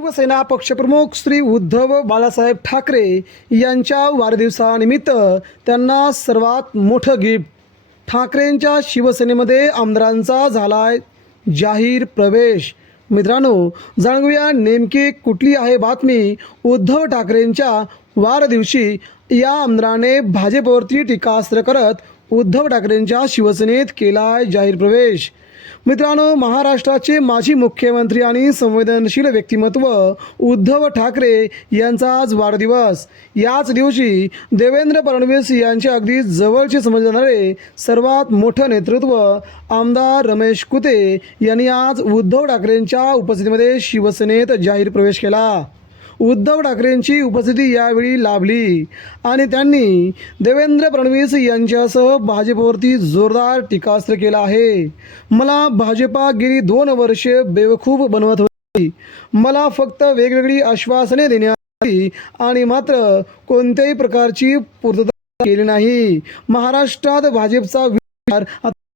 शिवसेना पक्षप्रमुख श्री उद्धव बाळासाहेब ठाकरे यांच्या वाढदिवसानिमित्त त्यांना सर्वात मोठं गिफ्ट ठाकरेंच्या शिवसेनेमध्ये आमदारांचा झालाय जाहीर प्रवेश. मित्रांनो जाणूया नेमकी कुठली आहे बातमी उद्धव ठाकरेंच्या वाढदिवशी या आमदाराने भाजपवरती टीकास्त्र करत उद्धव ठाकरेंच्या शिवसेनेत केलाय जाहीर प्रवेश. मित्रांनो महाराष्ट्राचे माजी मुख्यमंत्री आणि संवेदनशील व्यक्तिमत्व उद्धव ठाकरे यांचा आज वाढदिवस. याच दिवशी देवेंद्र फडणवीस यांचे अगदी जवळचे समजले जाणारे सर्वात मोठं नेतृत्व आमदार रमेश कुते यांनी आज उद्धव ठाकरेंच्या उपस्थितीमध्ये शिवसेनेत जाहीर प्रवेश केला. उद्धव ठाकरेंची उपस्थिती यावेळी लाभली. आणि त्यांनी देवेंद्र फडणवीस यांच्यासह भाजपवरती जोरदार टीकास्त्र केला आहे. मला भाजपा गेली दोन वर्षे बेवकूफ बनवत होती. मला फक्त वेगवेगळी आश्वासने देण्यात आली आणि मात्र कोणत्याही प्रकारची पूर्तता केली नाही. महाराष्ट्रात भाजपचा विचार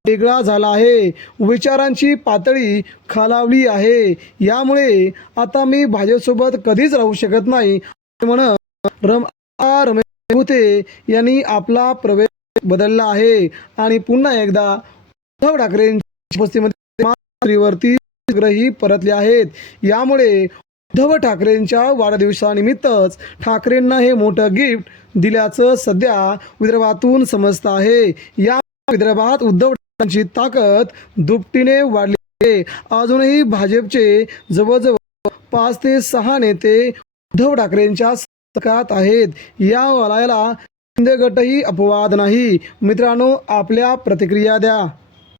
वेगळा झाला आहे. विचारांची पातळी खालावली आहे. यामुळे आता मी भाजपसोबत कधीच राहू शकत नाही म्हणत रम आ. रमेश भुते यांनी आपला प्रवेश बदलला आहे. आणि पुन्हा एकदा उद्धव ठाकरेंच्या उपस्थितीमध्ये मातृवरती ग्रही परतले आहेत. यामुळे उद्धव ठाकरेंच्या वाढदिवसानिमित्तच ठाकरेंना हे मोठं गिफ्ट दिल्याचं सध्या विदर्भातून समजतं आहे. या विदर्भात उद्धव त्यांची ताकद दुपटीने वाढली. आहे अजूनही भाजपचे जवळजवळ पाच ते सहा नेते उद्धव ठाकरेंच्या संपर्कात आहेत. या वलयाला शिंदे गटही अपवाद नाही. मित्रांनो आपल्या प्रतिक्रिया द्या.